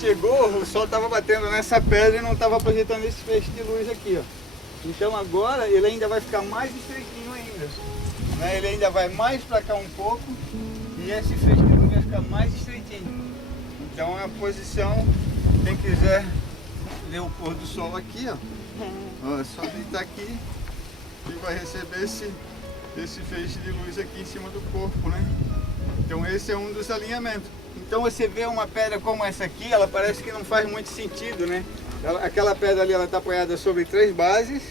Chegou, o sol estava batendo nessa pedra e não estava projetando esse feixe de luz aqui, ó. Então agora ele ainda vai ficar mais estreitinho ainda, né? Ele ainda vai mais para cá um pouco e esse feixe de luz vai ficar mais estreitinho. Então a posição, quem quiser ver o pôr do sol aqui, ó, é só deitar aqui e vai receber esse feixe de luz aqui em cima do corpo, né? Então esse é um dos alinhamentos. Então você vê uma pedra como essa aqui, ela parece que não faz muito sentido, né? Aquela pedra ali, ela está apoiada sobre 3 bases.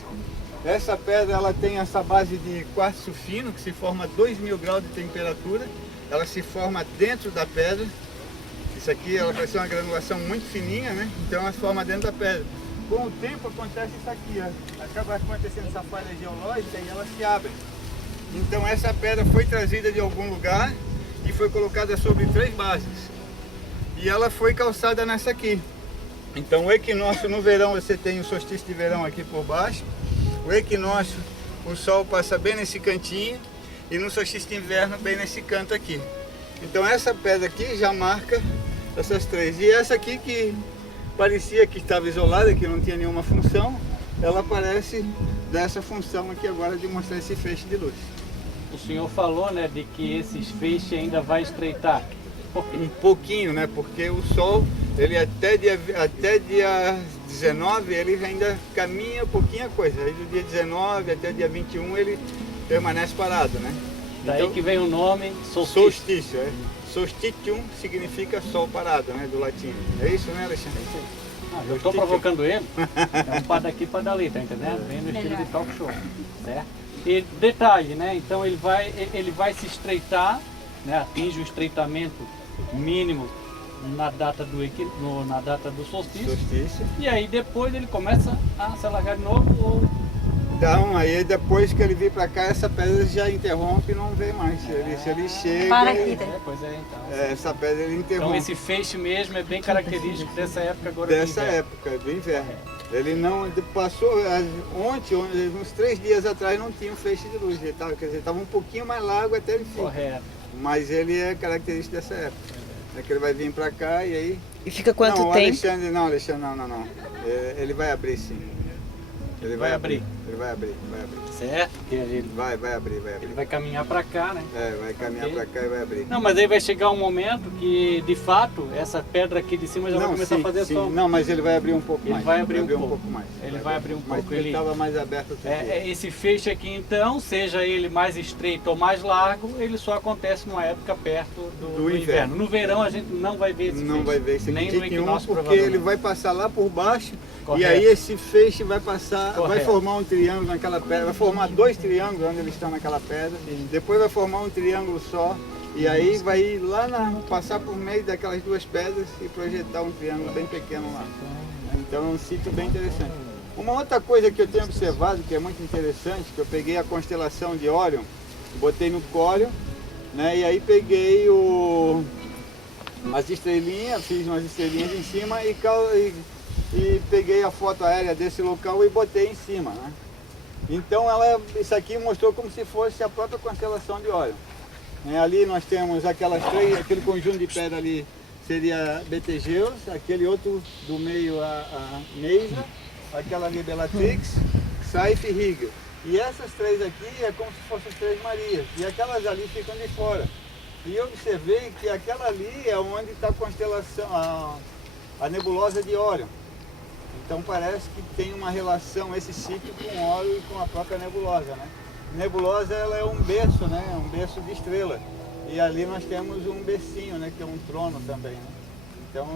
Essa pedra, ela tem essa base de quartzo fino, que se forma a 2000 graus de temperatura. Ela se forma dentro da pedra. Isso aqui, ela vai ser uma granulação muito fininha, né? Então ela se forma dentro da pedra. Com o tempo acontece isso aqui, ó. Acaba acontecendo essa falha geológica e ela se abre. Então essa pedra foi trazida de algum lugar e foi colocada sobre 3 bases. E ela foi calçada nessa aqui. Então o equinócio no verão, você tem o solstício de verão aqui por baixo. O equinócio, o sol passa bem nesse cantinho. E no solstício de inverno, bem nesse canto aqui. Então essa pedra aqui já marca essas 3. E essa aqui que parecia que estava isolada, que não tinha nenhuma função, ela aparece dessa função aqui agora de mostrar esse feixe de luz. O senhor falou, né, de que esses feixes ainda vai estreitar. Um pouquinho, né? Porque o sol, ele até dia 19, ele ainda caminha pouquinha coisa. Aí do dia 19 até dia 21 ele permanece parado, né? Daí então, que vem o nome solstício. Solstício, é. Solstitium significa sol parado, né? Do latim. É isso, né, Alexandre? Eu estou provocando ele. É um par daqui para dali, tá entendendo? Bem no estilo de talk show, certo? E detalhe, né? Então ele vai se estreitar, né? Atinge o estreitamento mínimo na data do solstício. E aí depois ele começa a se alargar de novo. Então, aí depois que ele vir para cá, essa pedra já interrompe e não vem mais. Se ele chega... Para aqui, tá? Pois é, então. Essa pedra ele interrompe. Então esse feixe mesmo é bem característico dessa época agora dessa época, do inverno. Ele não passou, ontem, uns 3 dias atrás, não tinha um feixe de luz. Ele tava, quer dizer, estava um pouquinho mais largo até ele fica. Correto. Mas ele é característico dessa época. É que ele vai vir para cá e aí... E fica quanto tempo? Alexandre, não. Ele vai abrir sim. Ele vai abrir. Ele vai abrir. Certo? Porque ele vai abrir. Ele vai caminhar para cá, né? Vai caminhar para cá e vai abrir. Não, mas aí vai chegar um momento que, de fato, essa pedra aqui de cima já vai começar a fazer sombra. Não, mas ele vai abrir um pouco mais. Ele vai abrir um pouco mais. Ele vai abrir um pouco. Mas ele estava mais aberto. Esse feixe aqui, então, seja ele mais estreito ou mais largo, ele só acontece numa época perto do inverno. No verão a gente não vai ver esse feixe. Não vai ver esse nem no equinócio, porque ele vai passar lá por baixo. Correto. E aí esse feixe vai passar, Correto. vai formar um triângulo naquela pedra, vai formar 2 triângulos onde eles estão naquela pedra, depois vai formar um triângulo só, e aí vai ir lá, passar por meio daquelas 2 pedras e projetar um triângulo bem pequeno lá. Então é um sítio bem interessante. Uma outra coisa que eu tenho observado, que é muito interessante, que eu peguei a constelação de Órion, botei no Córeo, né, e aí peguei as estrelinhas, fiz umas estrelinhas em cima e peguei a foto aérea desse local e botei em cima, né? Então isso aqui mostrou como se fosse a própria constelação de Órion. Ali nós temos aquele conjunto de pedra ali seria Betelgeuse, aquele outro do meio a Neisa, aquela ali Bellatrix, Saiph e Rigel. E essas 3 aqui é como se fossem as 3 Marias, e aquelas ali ficam de fora. E eu observei que aquela ali é onde está a constelação, a nebulosa de Órion. Então parece que tem uma relação esse sítio com Órion e com a própria nebulosa, né? Nebulosa, ela é um berço, né? Um berço de estrela. E ali nós temos um bercinho, né? Que é um trono também, né? Então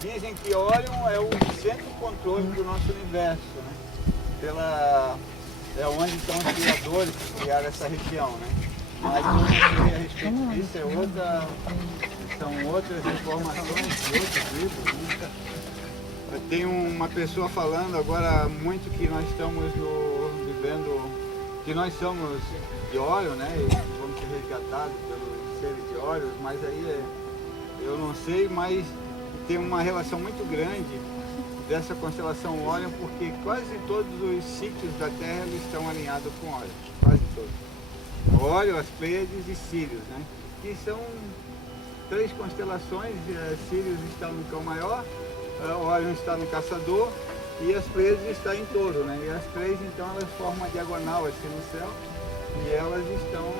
dizem que Órion é o centro de controle do nosso universo, né? É onde estão os criadores que criaram essa região, né? Mas não sei a respeito disso, são outras informações de outros livros, né? Tem uma pessoa falando agora muito que nós estamos vivendo, que nós somos de Órion, né? E vamos ser resgatados pelos seres de Órion, mas aí eu não sei, mas tem uma relação muito grande dessa constelação Órion, porque quase todos os sítios da Terra eles estão alinhados com Órion, quase todos. Órion, as Pleiades e Sírios, né? Que são 3 constelações, Sírius está no Cão Maior, Órion está no Caçador e as Pleiades está em Touro, né? E as 3 então elas formam uma diagonal assim no céu e elas estão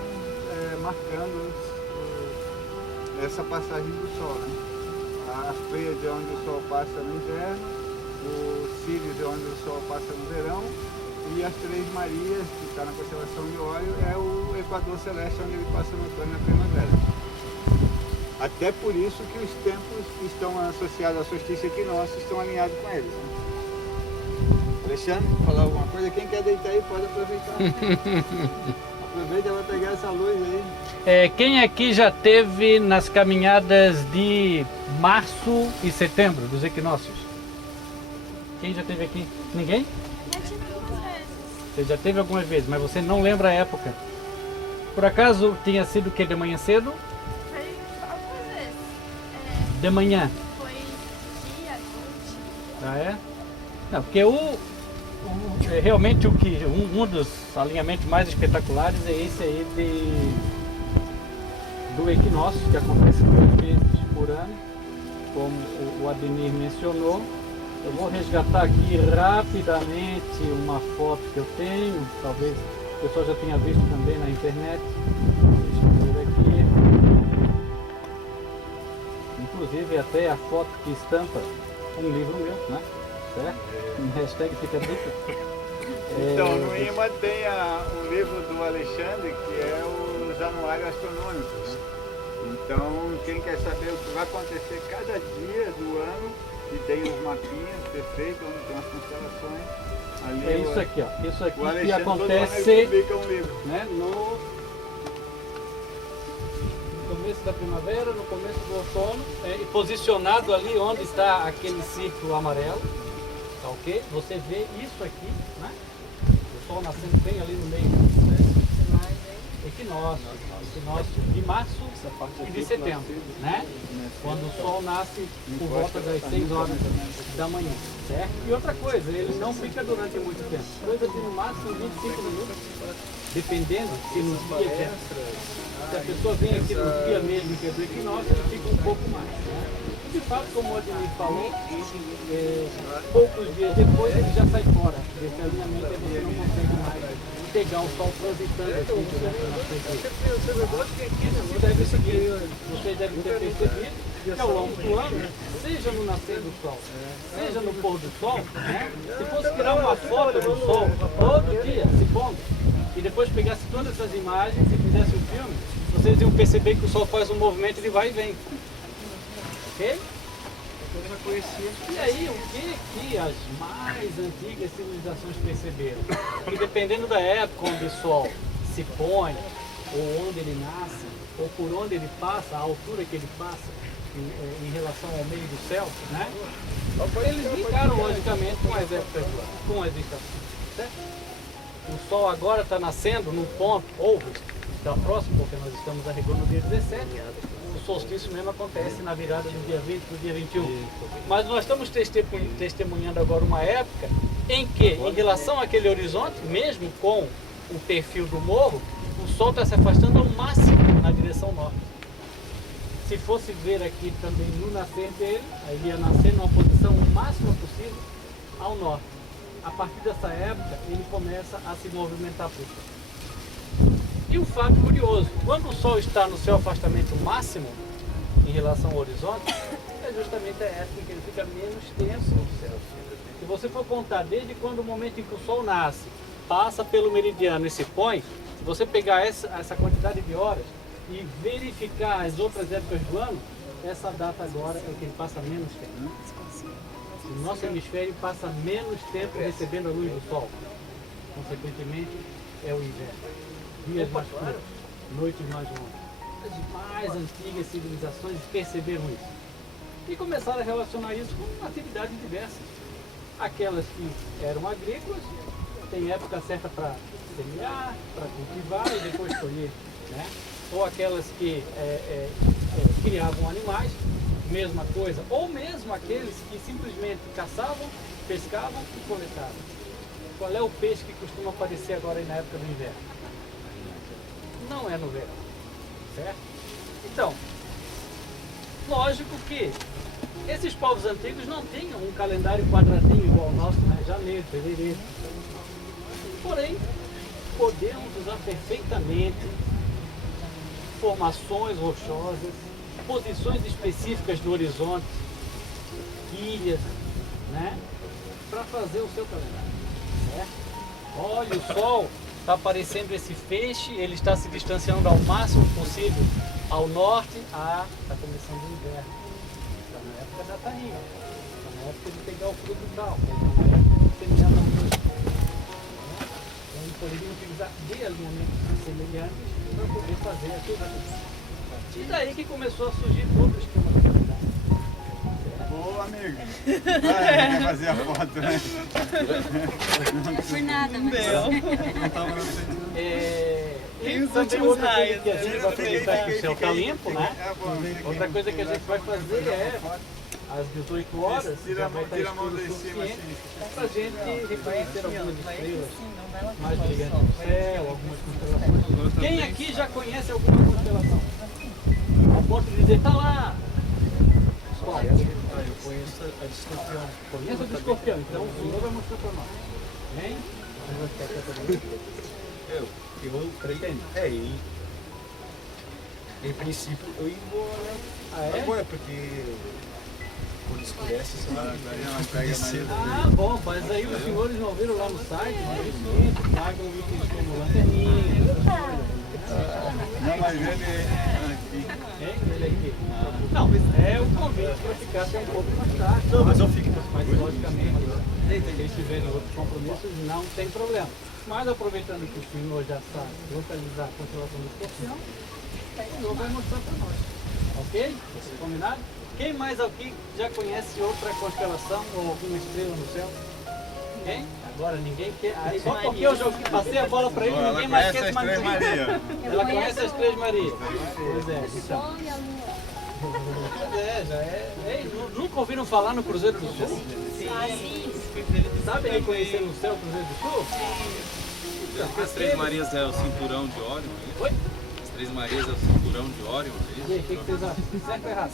marcando essa passagem do Sol, né? As Pleiades é onde o Sol passa no inverno, o Sírius é onde o Sol passa no verão e as 3 Marias, que está na constelação de Órion, é o Equador Celeste onde ele passa no outono e na primavera. Até por isso que os tempos que estão associados ao solstício equinócio estão alinhados com eles. Né? Alexandre, falar alguma coisa? Quem quer deitar aí pode aproveitar. Aproveita, vai pegar essa luz aí. Quem aqui já teve nas caminhadas de março e setembro, dos equinócios? Quem já teve aqui? Ninguém? Já tive algumas vezes. Você já teve algumas vezes, mas você não lembra a época. Por acaso tinha sido o que? De manhã cedo? Foi algumas vezes. De manhã? Foi dia, noite. Ah, é? Não, porque realmente um dos alinhamentos mais espetaculares é esse aí do equinócio, que acontece 2 vezes por ano, como o Ademir mencionou. Eu vou resgatar aqui rapidamente uma foto que eu tenho, talvez o pessoal já tenha visto também na internet. Deixa eu ver aqui. Inclusive até a foto que estampa um livro meu, né? Certo? Hashtag fica a dica. Então, no IMA tem o livro do Alexandre, que é os anuários astronômicos. Então, quem quer saber o que vai acontecer cada dia do ano, e tem os mapinhas perfeitos, onde tem as constelações. Ali É isso aqui, ó. Isso aqui que Alexandre acontece, publica um livro. né, no começo da primavera, no começo do outono, e posicionado ali onde está aquele círculo amarelo, tá ok? Você vê isso aqui, né? O sol nascendo bem ali no meio, né? Equinócio de março e de setembro, né? Quando o sol nasce por volta das 6 horas da manhã, certo? E outra coisa, ele não fica durante muito tempo, coisa de no máximo 25 minutos, dependendo se no dia que se a pessoa vem aqui no dia mesmo que é do equinócio, ele fica um pouco mais, né? De fato, como o Ademir falou, poucos dias depois ele já sai fora desse alinhamento e você não consegue mais pegar o sol transitando aqui Vocês devem ter percebido que ao longo do ano, seja no nascer do sol, seja no pôr do sol, né? Se fosse tirar uma foto do sol todo dia, se pondo, e depois pegasse todas essas imagens e fizesse um filme, vocês iam perceber que o sol faz um movimento de vai e vem. Ok? E aí, o que as mais antigas civilizações perceberam? Que dependendo da época onde o sol se põe, ou onde ele nasce, ou por onde ele passa, a altura que ele passa em relação ao meio do céu, né? Eles ligaram logicamente com as épocas do ano, com as estações, certo? O sol agora está nascendo no ponto, ou está próximo, porque nós estamos arregando no dia 17, o solstício mesmo acontece na virada do dia 20 para o dia 21. Mas nós estamos testemunhando agora uma época em que, em relação àquele horizonte, mesmo com o perfil do morro, o sol está se afastando ao máximo na direção norte. Se fosse ver aqui também no nascer dele, aí ele ia nascer numa posição o máximo possível ao norte. A partir dessa época, ele começa a se movimentar por cá. E um fato curioso, quando o Sol está no seu afastamento máximo em relação ao horizonte, é justamente a época em que ele fica menos tenso no céu. Se você for contar desde quando o momento em que o Sol nasce, passa pelo meridiano e se põe, se você pegar essa quantidade de horas e verificar as outras épocas do ano, essa data agora é que ele passa menos tempo. O nosso hemisfério passa menos tempo recebendo a luz do Sol. Consequentemente, é o inverno. Dias mais curtos, noites mais longas. As mais antigas civilizações perceberam isso. E começaram a relacionar isso com atividades diversas. Aquelas que eram agrícolas, tem época certa para semear, para cultivar e depois colher, né? Ou aquelas que criavam animais, mesma coisa. Ou mesmo aqueles que simplesmente caçavam, pescavam e coletavam. Qual é o peixe que costuma aparecer agora aí na época do inverno? Não é no verão, certo? Então, Lógico que esses povos antigos não tinham um calendário quadradinho igual ao nosso, né? Janeiro, fevereiro. Porém, podemos usar perfeitamente formações rochosas, posições específicas do horizonte, ilhas, né? Para fazer o seu calendário. Certo? Olha, o Sol está aparecendo esse feixe, ele está se distanciando ao máximo possível ao norte. Ah, está começando o inverno. Está na época da tainha. Está na época de pegar o fruto tal. Está na época de terminar a música. Então, poderia utilizar de alinhamentos semelhantes para poder fazer aquilo. E daí que começou a surgir todo o esquema da calendário. Boa, amigo. Vai fazer a foto, né? Não foi nada, mas... E também outra coisa que a gente vai aproveitar que o céu está limpo, né? Outra coisa que a gente vai fazer é, às 18 horas, já vai estar escuro o suficiente para a gente reconhecer algumas estrelas mais brilhantes no céu, algumas constelações. Quem aqui já conhece alguma constelação? Ao ponto de dizer, está lá! Qual? Eu conheço a de Escorpião. Conheço a do Escorpião, então o senhor vai mostrar para nós. Hein? Eu pretendo. Em princípio eu ia embora. Ah, é? Agora, porque quando escurece, você vai cedo. Ah, bom, mas aí os senhores não viram lá no site, pagam itens como lanterninha. Não, mas ele aqui. Ele aqui. Não, é o convite para ficar até um pouco mais tarde. Não, mas eu fico. Mas logicamente, se eles tiverem outros compromissos, não tem problema. Mas aproveitando que o senhor já sabe localizar a constelação do Escorpião, o senhor vai mostrar para nós. Ok? Combinado? Quem mais aqui já conhece outra constelação ou alguma estrela no céu? Ninguém? Agora ninguém quer. Só porque eu passei a bola para ele, ninguém mais quer se manter. Ela conhece as Três Marias. Pois é, então. Já é. Ei, nunca ouviram falar no Cruzeiro do Sul? Sim. Sabe reconhecer no céu o Cruzeiro do Sul? As Três Marias é o cinturão de Órion, é isso? Oi? As Três Marias é o cinturão de Órion, é E aí, isso? o que vocês acham? Certo ou errado?